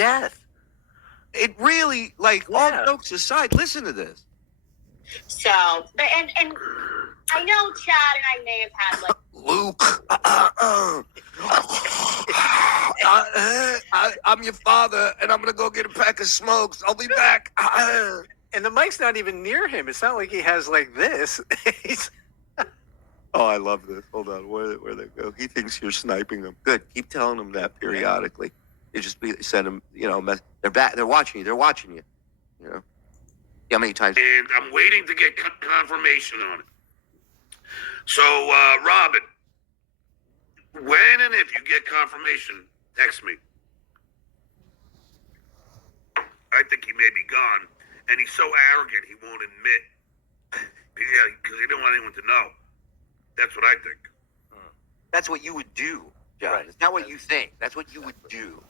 death. It really, all jokes aside, listen to this. So, but and I know Chad and I may have had Luke, I'm your father, and I'm gonna go get a pack of smokes. I'll be back. And the mic's not even near him. It's not like he has this. Oh, I love this. Hold on, where they go? He thinks you're sniping him. Good, keep telling him that periodically. You just send him, they're back. They're watching you. They're watching you. How many times? And I'm waiting to get confirmation on it. So, Robin, when and if you get confirmation, text me. I think he may be gone, and he's so arrogant he won't admit. Yeah, because he don't want anyone to know. That's what I think. That's what you would do, John. Right. It's not what you think. That's what you would do.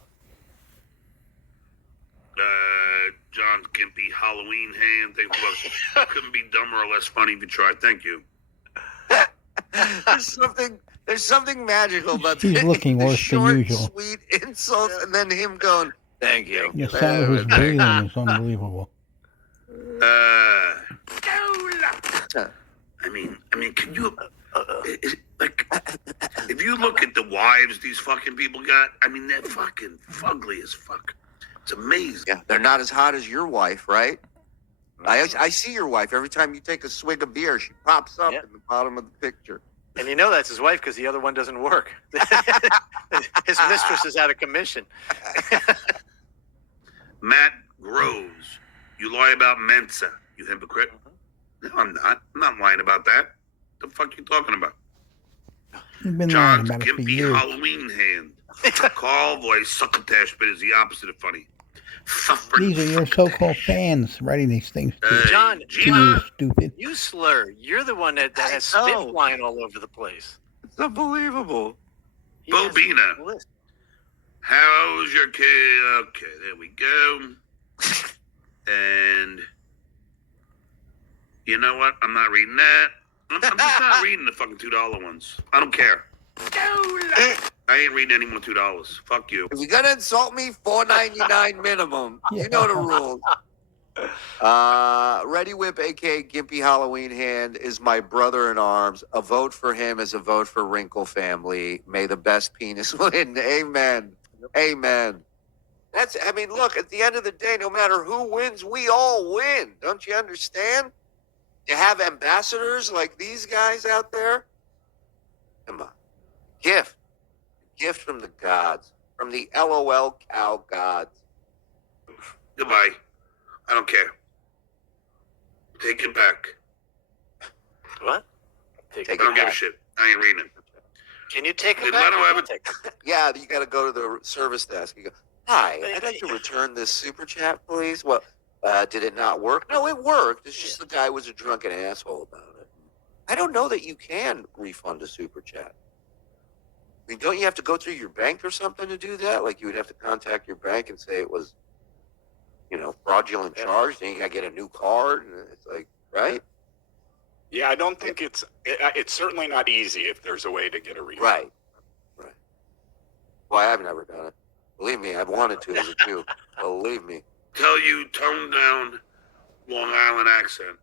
John's gimpy Halloween hand. Thanks, look, couldn't be dumber or less funny if you tried. Thank you. There's something magical about He's looking worse short, than usual. Sweet insults, and then him going, "Thank you." The sound of his breathing is unbelievable. I mean, can you if you look at the wives these fucking people got? I mean, they're fucking fugly as fuck. It's amazing. Yeah, they're not as hot as your wife, right? I see your wife every time you take a swig of beer. She pops up in the bottom of the picture. And that's his wife because the other one doesn't work. His mistress is out of commission. Matt Groves, you lie about Mensa, you hypocrite. No, I'm not. I'm not lying about that. The fuck you talking about? You've been John's lying about it for gimpy years. Halloween hand. Carl voice succotash bit is the opposite of funny. These are your so-called fans writing these things to you. John, You stupid. you slur. You're the one that has spit flying all over the place. It's unbelievable. Bobina. How's your kid? Okay, there we go. And you know what? I'm not reading that. I'm just not reading the fucking $2 ones. I don't care. I ain't reading any more $2. Fuck you. If you're gonna insult me, $4.99 minimum. You know the rules. Ready Whip, aka Gimpy Halloween Hand, is my brother in arms. A vote for him is a vote for Wrinkle Family. May the best penis win. Amen. Amen. Look, at the end of the day, no matter who wins, we all win. Don't you understand? You have ambassadors like these guys out there. Come on. Gift from the gods, from the LOL cow gods. Goodbye. I don't care. Take it back. What? I don't give a shit. I ain't reading it. Can you take it Did back? Leno ever Yeah, you got to go to the service desk. You go, "Hi, I'd like to return this super chat, please." Well, did it not work? No, it worked. It's just the guy was a drunken asshole about it. I don't know that you can refund a super chat. I mean, don't you have to go through your bank or something to do that? Like you would have to contact your bank and say it was, fraudulent charge. Then you got to get a new card. And it's like, right? Yeah, I don't think it's certainly not easy if there's a way to get a refund. Right. Well, I've never done it. Believe me, I've wanted to as a Jew. Believe me. Tell you, tone down Long Island accent.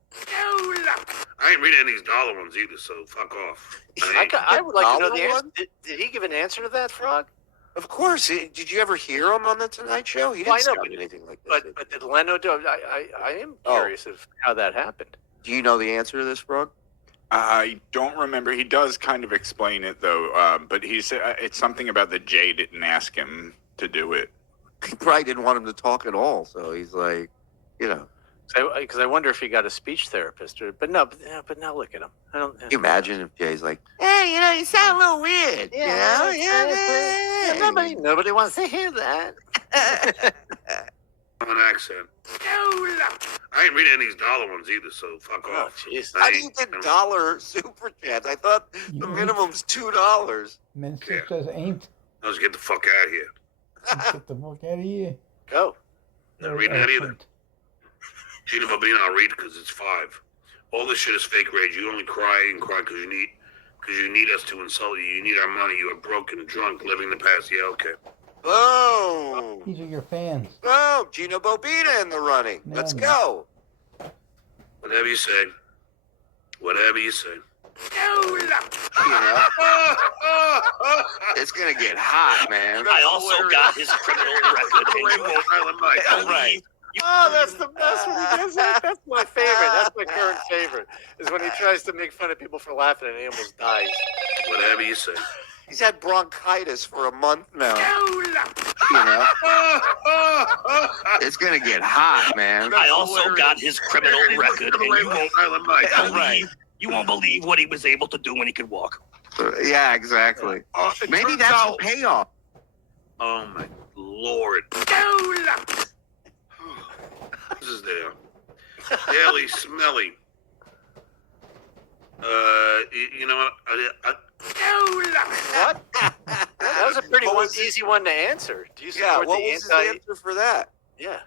I ain't reading any of these dollar ones either, so fuck off. I would like to know the Dollar answer. Did he give an answer to that, Frog? Of course. Did you ever hear him on the Tonight Show? He didn't sound anything like this. But did Leno do it? I am curious of how that happened. Do you know the answer to this, Frog? I don't remember. He does kind of explain it, though. But he said it's something about that Jay didn't ask him to do it. He probably didn't want him to talk at all. So he's like, Because I wonder if he got a speech therapist. But now look at him. Can you imagine if Jay's like, "Hey, you sound a little weird." Nobody wants to hear that. An accent. I ain't reading any of these dollar ones either, so fuck off. Jeez. How do you get dollar super chats? I thought the minimum's $2. Minister says ain't. Let's get the fuck out of here. Get the fuck out of here. Go. Not reading that either. Gina Babina, I'll read because it's 5. All this shit is fake rage. You only cry and cry because you need us to insult you. You need our money. You are broken, drunk, living the past. Yeah, okay. Boom. These are your fans. Boom. Gino Bobina in the running. Yeah, Let's man. go. Whatever you say. Whatever you say. You know, it's gonna get hot, man. I also got his criminal record, and you won't Right. Oh, that's the best when he does that. That's my favorite. That's my current favorite. Is when he tries to make fun of people for laughing and he almost dies. Whatever you say. He's had bronchitis for a month now. You know, it's gonna get hot, man. I also got his criminal record, and you won't believe what he was able to do when he could walk. Yeah, exactly. Maybe that's the payoff. Oh my lord. This is there. Daily smelly. You know what? What? That was a pretty easy one to answer. Do you Yeah, support what the was his answer for that? Yeah.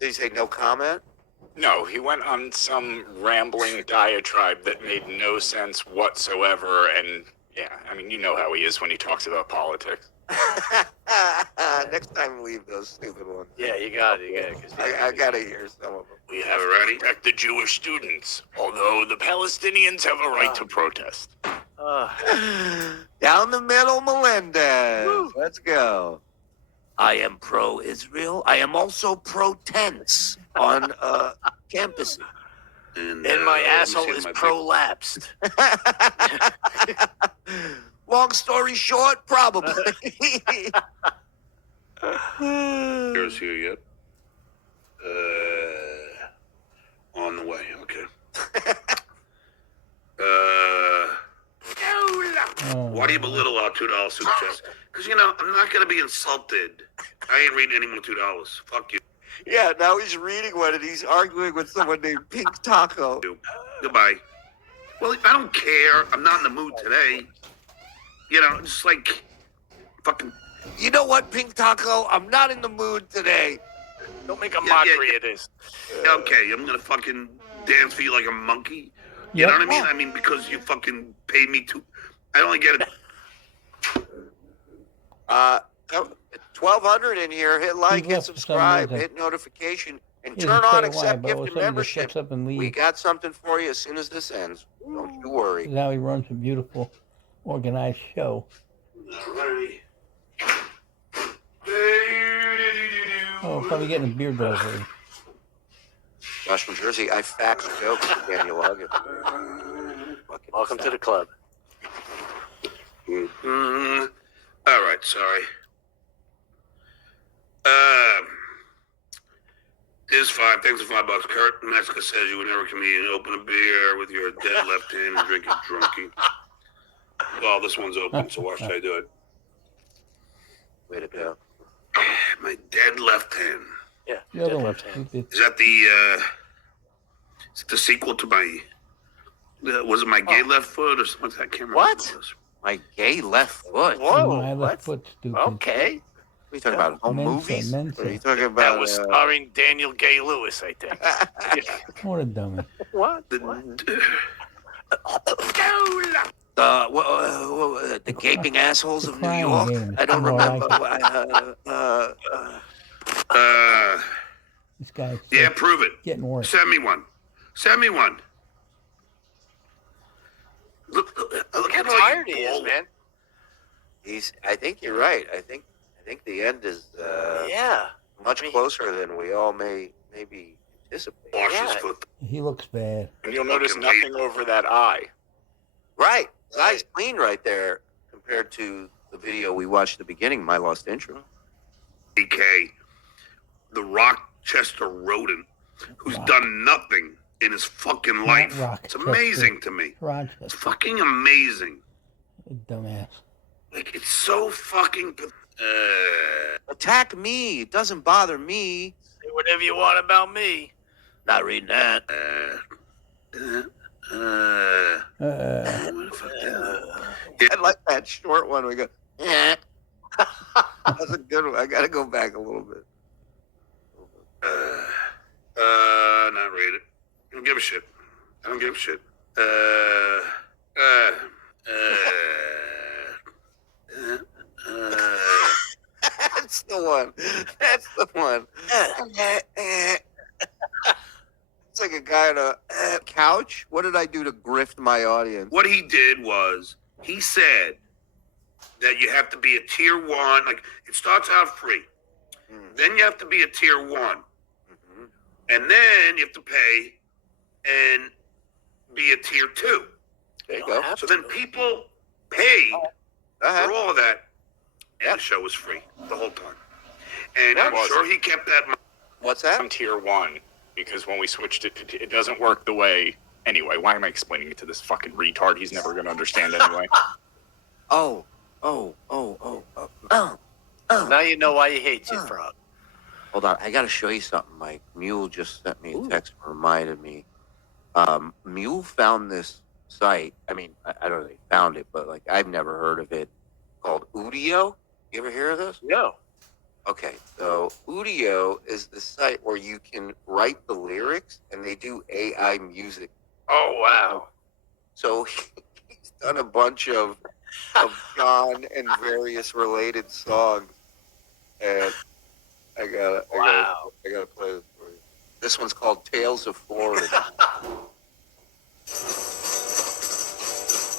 Did he say no comment? No, he went on some rambling diatribe that made no sense whatsoever. And yeah, I mean, you know how he is when he talks about politics. Next time, leave those stupid ones. Yeah, you got it. You got it. 'Cause I gotta hear some of them. We have to protect the Jewish students, although the Palestinians have a right to protest. Down the middle, Melendez. Woo. Let's go. I am pro-Israel. I am also pro-tense on campus. And my let me asshole see is my prolapsed. Long story short, probably. pictures here yet. On the way. Okay. Why do you belittle our $2 super chats? Because I'm not gonna be insulted. I ain't reading any more $2. Fuck you. Yeah, now he's reading one and he's arguing with someone named Pink Taco. Goodbye. Well, I don't care. I'm not in the mood today. Just like fucking. You know what, Pink Taco? I'm not in the mood today. Don't make a mockery of this. Okay, I'm gonna fucking dance for you like a monkey. You know what I mean? I mean, because you fucking paid me to. I only get it. 1,200 in here. Hit like, hit left for some subscribe, reason. hit notification, and He turn doesn't on say why, accept but all of a gift and sudden he just membership. gets up and We leaves. got something for you as soon as this ends. Don't you worry. Now he runs a beautiful, organized show. Oh, probably getting a beard delivery. Josh from Jersey, I fax jokes to Daniel Logan. Welcome to the club. All right, sorry. Is $5. Thanks for $5. Kurt Metzger says you would never comedian open a beer with your dead left hand and drink it drunky. Well, this one's open, so why should I do it? Way to go. My dead left hand. Yeah. The other dead one's left hand. stupid. Is that is it the sequel to my? Was it my gay left foot or something? I can't remember. What? It was. My gay left foot. Whoa. My What? left foot stupid. Okay. What are you talking about? Home Mensa, movies? Mensa. Or are you talking That about? was starring Daniel Gay Lewis, I think. What a dummy. What? The gaping assholes of New crying York? game. I don't Oh, I remember. This guy's yeah, prove it. getting worse. Send me one. Send me one. Look Look how at all tired you he is, bald- man. I think you're right. I think the end is Yeah. much closer than we all maybe anticipate. Wash his Yeah. foot. He looks bad. And you'll notice Fucking nothing over that eye. Right. His eye's clean right there compared to the video we watched at the beginning, my lost intro. DK, the Rochester rodent, who's done nothing in his fucking life. It's Rochester. amazing to me. It's Rochester. fucking amazing. Dumbass. Like, it's so fucking. Attack me. It doesn't bother me. Say whatever you want about me. Not reading that. I like that short one. We go, eh. That's a good one. I got to go back a little bit. Not read it. I don't give a shit. I don't give a shit. That's the one. That's the one. It's like a guy on a couch. What did I do to grift my audience? What he did was he said that you have to be a tier 1. Like it starts out free. Then you have to be a tier 1. And then you have to pay and be a tier 2. There you go. So then people paid for all of that, and the show was free the whole time. And I'm sure he kept that. What's that? I'm tier 1 because when we switched it, it doesn't work the way. Anyway, why am I explaining it to this fucking retard? He's never going to understand anyway. Oh. Now you know why he hates you, Frog. Hold on, I gotta show you something, Mike. Mule just sent me a text and reminded me. Mule found this site. I mean, I don't know if they found it, but like I've never heard of it. Called Udio. You ever hear of this? No. Okay, so Udio is the site where you can write the lyrics and they do AI music. Oh, wow. So he's done a bunch of John and various related songs, and I gotta play this for you. This one's called Tales of Florida.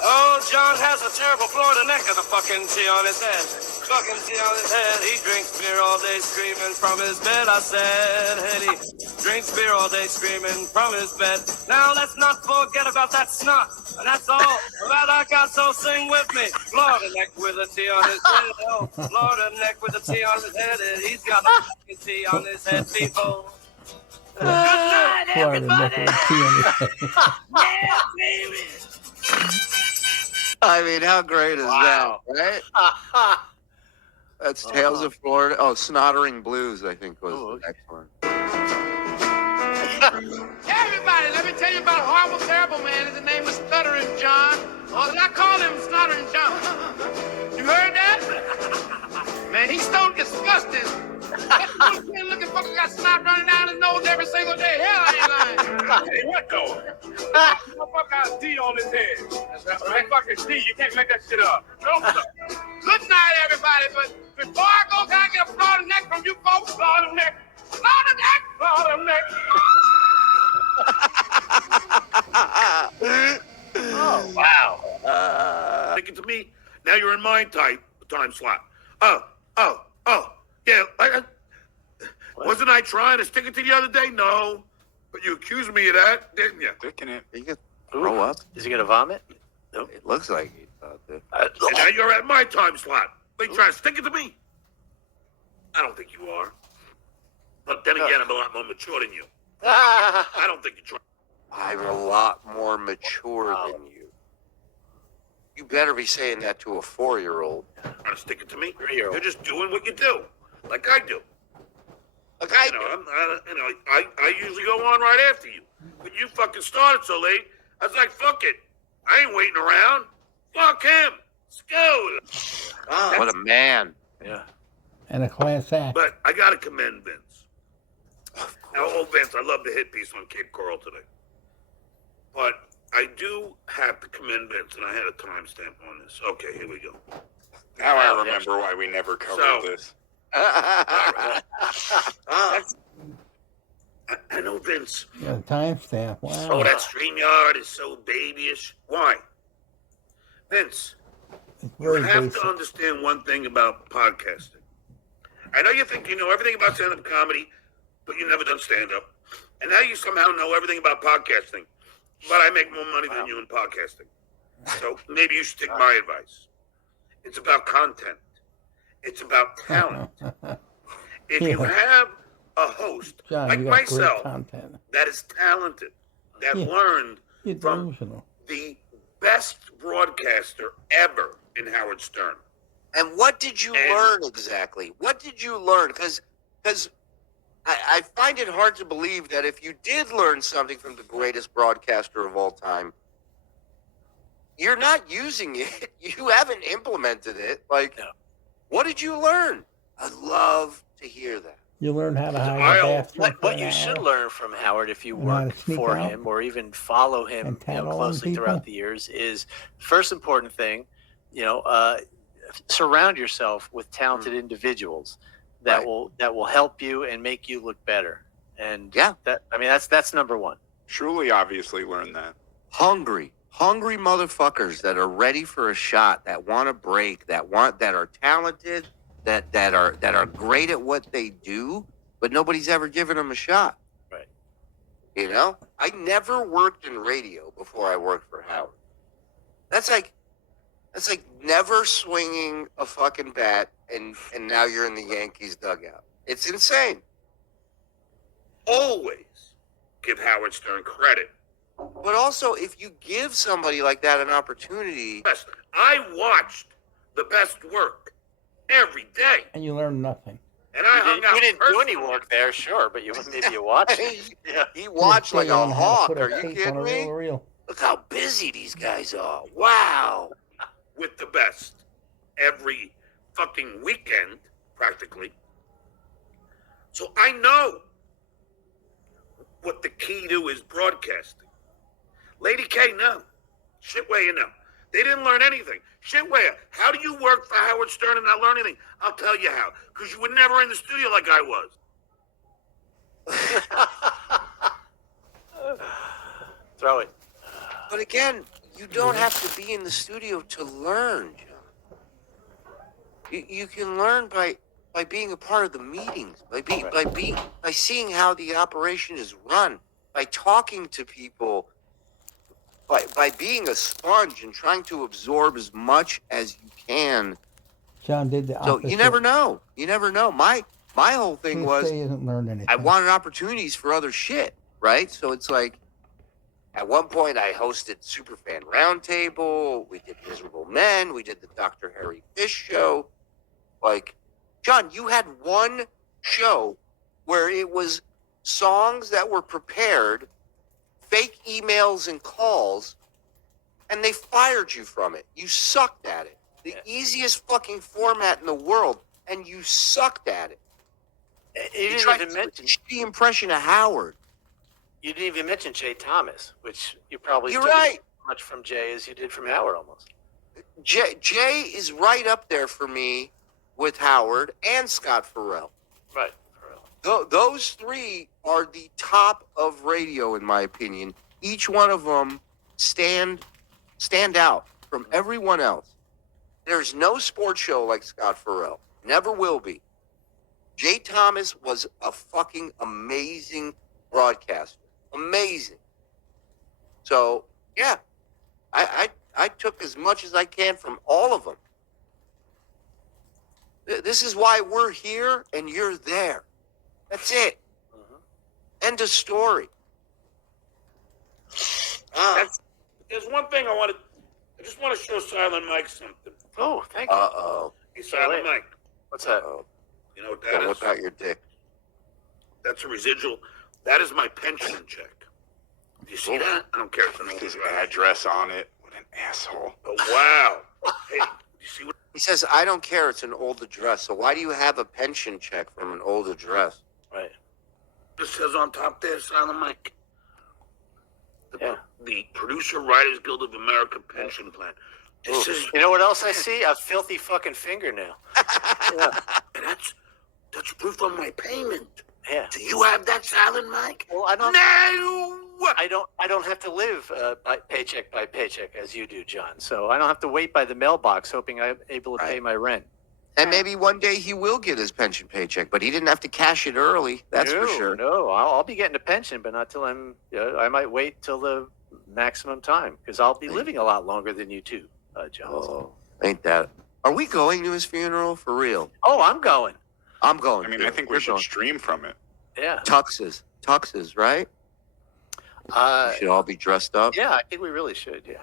Oh, John has a terrible Florida neck and a fucking T on his head. Fucking T on his head. He drinks beer all day screaming from his bed, I said. And he drinks beer all day screaming from his bed. Now let's not forget about that snot. And that's all that I got, so sing with me. Florida neck with a T on his head. Oh, Florida neck with a T on his head. And he's got a fucking T on his head, people. Good night, everybody. Yeah, baby. I mean, how great is Wow. that, right? That's Tales of Florida. Oh, Snottering Blues, I think, was the next one. Hey, everybody, let me tell you about a horrible, terrible man. His name is Stuttering John. Or I call him Stuttering John. You heard that? Man, he's so disgusting. That little kid looking fucker got snot running down his nose every single day. Hell, I ain't lying. Hey, what though? Motherfucker got a D on his head. That fucking D, you can't make that shit up. No, sir. Good night, everybody. But before I go, can I get a Florida neck from you folks? Florida neck. Florida neck. Florida neck. Oh, wow. Stick it to me. Now you're in my time slot. Yeah. Wasn't I trying to stick it to you the other day? No. But you accused me of that, didn't you? Sticking it. You can throw up. Is he going to vomit? Nope. It looks like he's about to. And now you're at my time slot. But you trying to stick it to me? I don't think you are. But then again, I'm a lot more mature than you. I don't think you're trying. I'm a lot more mature than you. You better be saying that to a 4-year-old. To stick it to me? 3-year-old. You're just doing what you do, like I do. Like I I usually go on right after you. But you fucking started so late, I was like, fuck it. I ain't waiting around. Fuck him. Let's go. What a man. Yeah. And a class act. But I got to commend Vince. Now, Vince, I love the hit piece on Kid Coral today. But I do have to commend Vince, and I had a timestamp on this. Okay, here we go. Now I remember why we never covered this. I know Vince. Yeah, timestamp. Wow. Oh, that StreamYard is so babyish. Why? Vince, It's you very have basic. to understand one thing about podcasting. I know you think you know everything about stand-up comedy, but you've never done stand-up. And now you somehow know everything about podcasting. But I make more money than you in podcasting. So maybe you should take my advice. It's about content. It's about talent. If you have a host John, like you got great myself content. that is talented, that Yeah. learned You're from delusional. the best broadcaster ever in Howard Stern. And what did you learn exactly? What did you learn? Because I find it hard to believe that if you did learn something from the greatest broadcaster of all time, you're not using it. You haven't implemented it. Like, what did you learn? I'd love to hear that. You learn how to hide the bathroom. What you should learn from Howard, if you And how to work sneak for out him or even follow him and tattle on closely people. throughout the years, is first important thing, surround yourself with talented individuals. that Right. will help you and make you look better. And Yeah. that's number one. Shuli obviously learned that. Hungry motherfuckers that are ready for a shot, that want to break, that are talented, that are great at what they do, but nobody's ever given them a shot. Right. You know, I never worked in radio before I worked for Howard. That's like never swinging a fucking bat and now you're in the Yankees dugout. It's insane. Always give Howard Stern credit. But also, if you give somebody like that an opportunity, Best. I watched the best work every day, And you learn nothing. and I hung out. You didn't do any personally. work there, sure, but maybe you watched it. Yeah. he watched like They a learn how to hawk. put Are a you tape kidding on a me? reel. Look how busy these guys are. Wow. With the best every fucking weekend, practically. So I know what the key to is broadcasting. Lady K, no. Shitway, no. They didn't learn anything. Shitway, how do you work for Howard Stern and not learn anything? I'll tell you how. Because you were never in the studio like I was. Throw it. But again, you don't have to be in the studio to learn, John. You can learn by being a part of the meetings, by seeing how the operation is run, by talking to people, by being a sponge and trying to absorb as much as you can. John did the So opposite. you never know. You never know. My whole thing He was hasn't learned anything. I wanted opportunities for other shit, right? So it's like, at one point I hosted Superfan Roundtable. We did Miserable Men. We did the Dr. Harry Fish show. Like, John, you had one show where it was songs that were prepared, fake emails and calls, and they fired you from it. You sucked at it. The easiest fucking format in the world, and you sucked at it. You tried didn't even to do a mention. shitty impression of Howard. You didn't even mention Jay Thomas, which you probably You're took as right. much from Jay as you did from Howard, almost. Jay is right up there for me with Howard and Scott Farrell. Right. For real. Those three are the top of radio, in my opinion. Each one of them stand out from everyone else. There's no sports show like Scott Farrell. Never will be. Jay Thomas was a fucking amazing broadcaster. Amazing. So, yeah, I took as much as I can from all of them. This is why we're here and you're there. That's it. End of story. There's one thing I just want to show Silent Mike something. Oh, thank you. Uh-oh. Hey, Silent Mike, What's that? Uh-oh. you know what that Don't is? whip out your dick. That's a residual. That is my pension check. Do you see that? I don't care if it's an old His address. address on it. What an asshole. Oh, wow. Hey, you see what? He says, I don't care. It's an old address. So why do you have a pension check from an old address? Right. It says on top there, Silent Mike. Yeah. The Producer Writers Guild of America pension plan. This is, You know what else I see? A filthy fucking fingernail. Yeah. and that's proof of my payment. Yeah. Do you have that, Silent Mike? Well, I don't. No. I don't have to live paycheck by paycheck as you do, John. So I don't have to wait by the mailbox hoping I'm able to pay my rent. And maybe one day he will get his pension paycheck, but he didn't have to cash it early. That's for sure. No, I'll be getting a pension, but not till I'm. I might wait till the maximum time because I'll be living a lot longer than you two, John. Oh, ain't that? Are we going to his funeral for real? Oh, I'm going. I'm going. I mean, to. I think we We're should going. stream from it. Yeah. Tuxes, right? We should all be dressed up. Yeah, I think we really should. Yeah.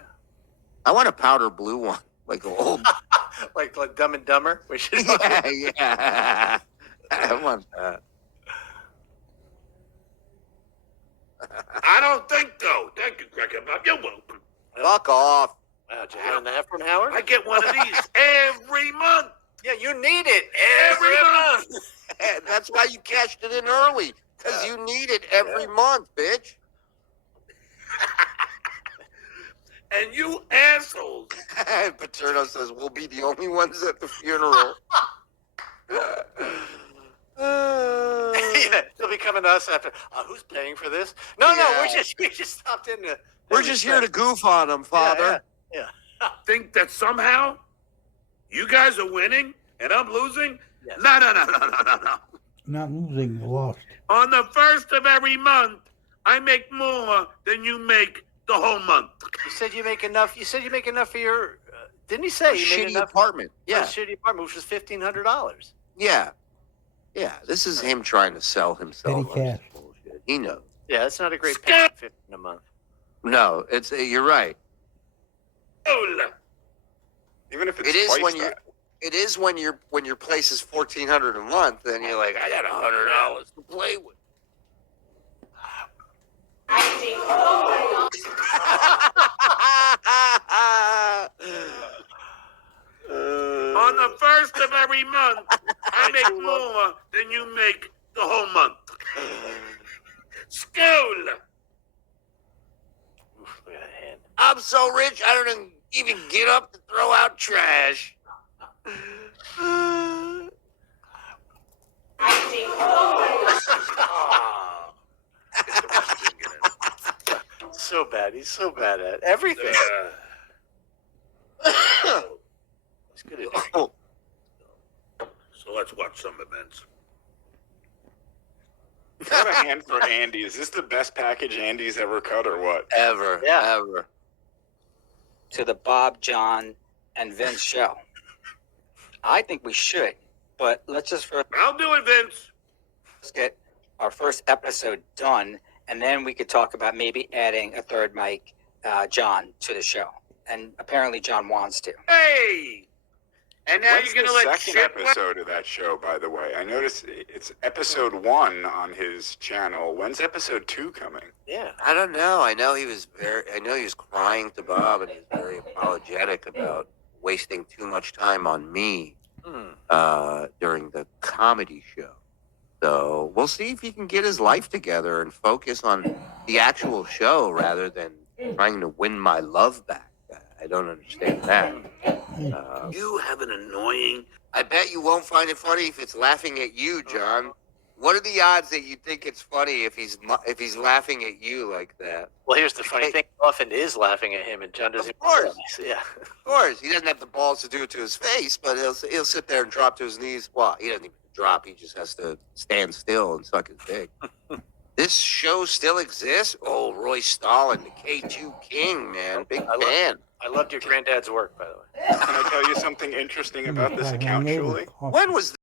I want a powder blue one, like an old. like Dumb and Dumber. We should. yeah. I want that. I don't think so. Thank you, Cracker Bob. You're welcome. Fuck off. Wow, did you get that from Howard? I get one of these every month. Yeah, you need it Every month. That's why you cashed it in early, because you need it every month, bitch. And you assholes. Paterno says we'll be the only ones at the funeral. Yeah, they'll be coming to us after. Who's paying for this? No, Yeah. we just stopped in to. We're just here to goof on them, Father. Yeah. Think that somehow you guys are winning and I'm losing? Yes. No. Not losing, lost. On the first of every month, I make more than you make the whole month. You said you make enough. You said you make enough for your. Didn't you say you made Shitty enough apartment. for a Yeah. shitty apartment, which was $1,500? Yeah. Yeah. This is him trying to sell himself. Petty cash. Bullshit. He knows. Yeah, that's not a great pay. $15 a month. No, it's you're right. Even if it's It is twice when that. it is when your place is $1,400 a month, then you're like, I got $100 to play with. On the first of every month, I make more than you make the whole month. School. Oof, look at that hand. I'm so rich, I don't even get up to throw out trash. So bad. He's so bad at everything. He's good at everything. So let's watch some events. I have a hand for Andy. Is this the best package Andy's ever cut or what? Ever. Yeah. Ever. To the Bob, John, and Vince show. I think we should, but let's just first I'll do it, Vince. get our first episode done, and then we could talk about maybe adding a third mic, John, to the show. And apparently John wants to. Hey! And now When's you're the going to let second shit episode of that show, by the way? I noticed it's episode 1 on his channel. When's episode 2 coming? Yeah. I don't know. I know he was crying to Bob, and he was very apologetic about wasting too much time on me during the comedy show. So we'll see if he can get his life together and focus on the actual show rather than trying to win my love back. I don't understand that. You have an annoying... I bet you won't find it funny if it's laughing at you, John. What are the odds that you think it's funny if he's laughing at you like that? Well, here's the funny thing. Often is laughing at him, and John doesn't. Of course. Yeah. Of course, he doesn't have the balls to do it to his face, but he'll sit there and drop to his knees. Well, he doesn't even drop. He just has to stand still and suck his dick. This show still exists? Oh, Roy Stalin, the K2 King, man. Big fan. I loved your granddad's work, by the way. Can I tell you something interesting about this account, Shuli? When was